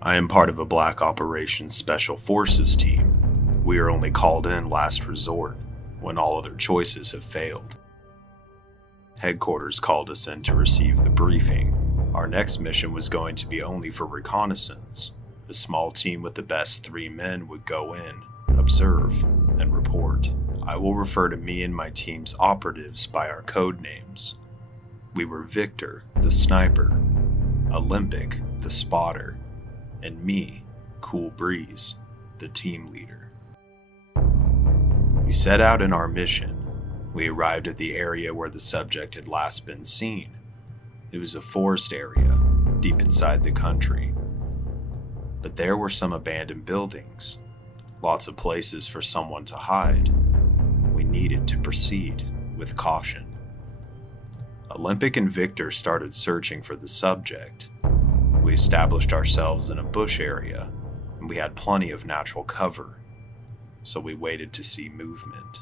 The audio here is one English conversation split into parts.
I am part of a Black Operations Special Forces team. We are only called in last resort, when all other choices have failed. Headquarters called us in to receive the briefing. Our next mission was going to be only for reconnaissance. A small team with the best 3 men would go in, observe, and report. I will refer to me and my team's operatives by our code names. We were Victor, the sniper, Olympic, the spotter, and me, Cool Breeze, the team leader. We set out in our mission. We arrived at the area where the subject had last been seen. It was a forest area, deep inside the country. But there were some abandoned buildings, lots of places for someone to hide. We needed to proceed with caution. Olympic and Victor started searching for the subject. We established ourselves in a bush area, and we had plenty of natural cover, so we waited to see movement.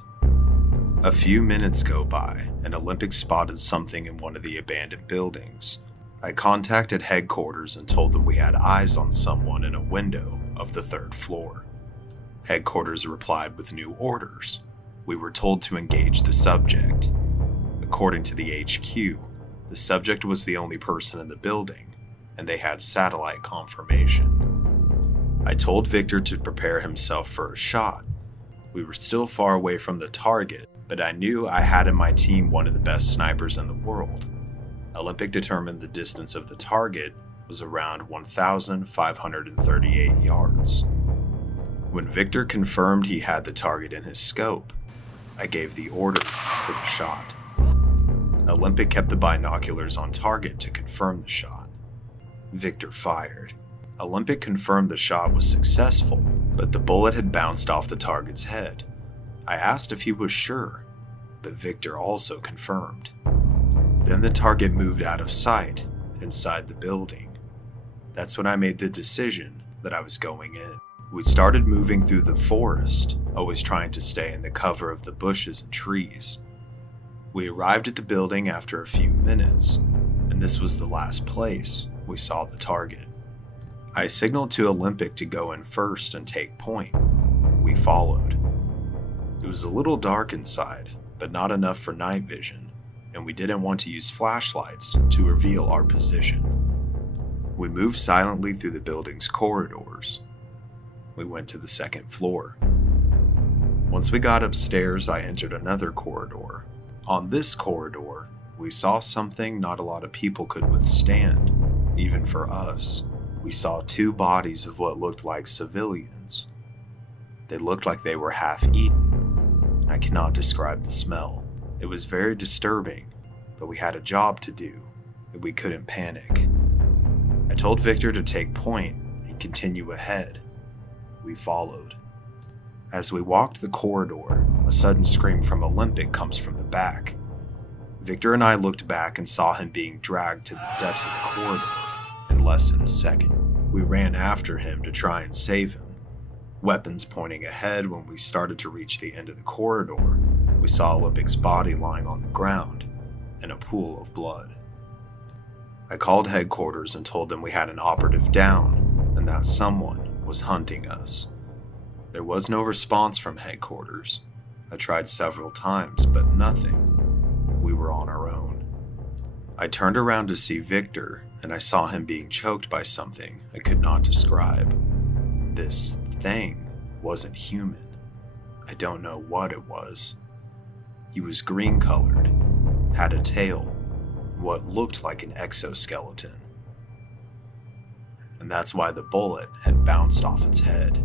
A few minutes go by, and Olympic spotted something in one of the abandoned buildings. I contacted headquarters and told them we had eyes on someone in a window of the 3rd floor. Headquarters replied with new orders. We were told to engage the subject. According to the HQ, the subject was the only person in the building, and they had satellite confirmation. I told Victor to prepare himself for a shot. We were still far away from the target, but I knew I had in my team one of the best snipers in the world. Olympic determined the distance of the target was around 1,538 yards. When Victor confirmed he had the target in his scope, I gave the order for the shot. Olympic kept the binoculars on target to confirm the shot. Victor fired. Olympic confirmed the shot was successful, but the bullet had bounced off the target's head. I asked if he was sure, but Victor also confirmed. Then the target moved out of sight inside the building. That's when I made the decision that I was going in. We started moving through the forest, always trying to stay in the cover of the bushes and trees. We arrived at the building after a few minutes, and this was the last place we saw the target. I signaled to Olympic to go in first and take point. We followed. It was a little dark inside, but not enough for night vision, and we didn't want to use flashlights to reveal our position. We moved silently through the building's corridors. We went to the 2nd floor. Once we got upstairs, I entered another corridor. On this corridor, we saw something not a lot of people could withstand, even for us. We saw 2 bodies of what looked like civilians. They looked like they were half-eaten, and I cannot describe the smell. It was very disturbing, but we had a job to do, and we couldn't panic. I told Victor to take point and continue ahead. We followed. As we walked the corridor, a sudden scream from Olympic comes from the back. Victor and I looked back and saw him being dragged to the depths of the corridor in less than a second. We ran after him to try and save him, weapons pointing ahead. When we started to reach the end of the corridor, we saw Olympic's body lying on the ground in a pool of blood. I called headquarters and told them we had an operative down and that someone was hunting us. There was no response from headquarters. I tried several times, but nothing. We were on our own. I turned around to see Victor, and I saw him being choked by something I could not describe. This thing wasn't human. I don't know what it was. He was green-colored, had a tail, what looked like an exoskeleton. And that's why the bullet had bounced off its head.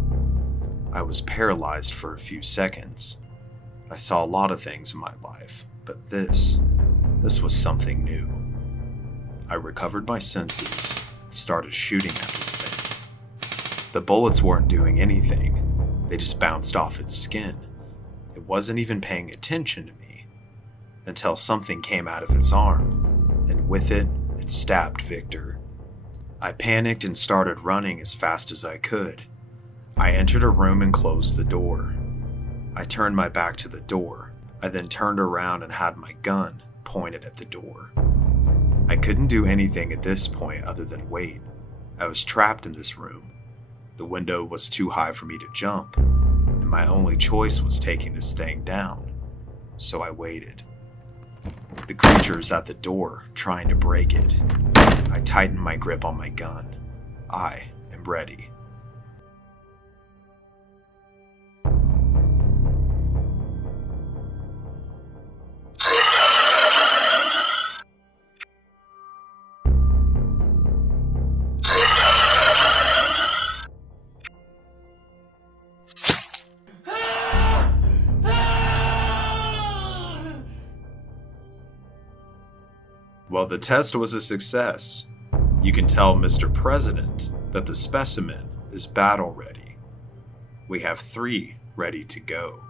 I was paralyzed for a few seconds. I saw a lot of things in my life, but this was something new. I recovered my senses and started shooting at this thing. The bullets weren't doing anything. They just bounced off its skin. It wasn't even paying attention to me until something came out of its arm, and with it, it stabbed Victor. I panicked and started running as fast as I could. I entered a room and closed the door. I turned my back to the door. I then turned around and had my gun pointed at the door. I couldn't do anything at this point other than wait. I was trapped in this room. The window was too high for me to jump, and my only choice was taking this thing down. So I waited. The creature is at the door, trying to break it. I tighten my grip on my gun. I am ready. Well, the test was a success. You can tell Mr. President that the specimen is battle ready. We have 3 ready to go.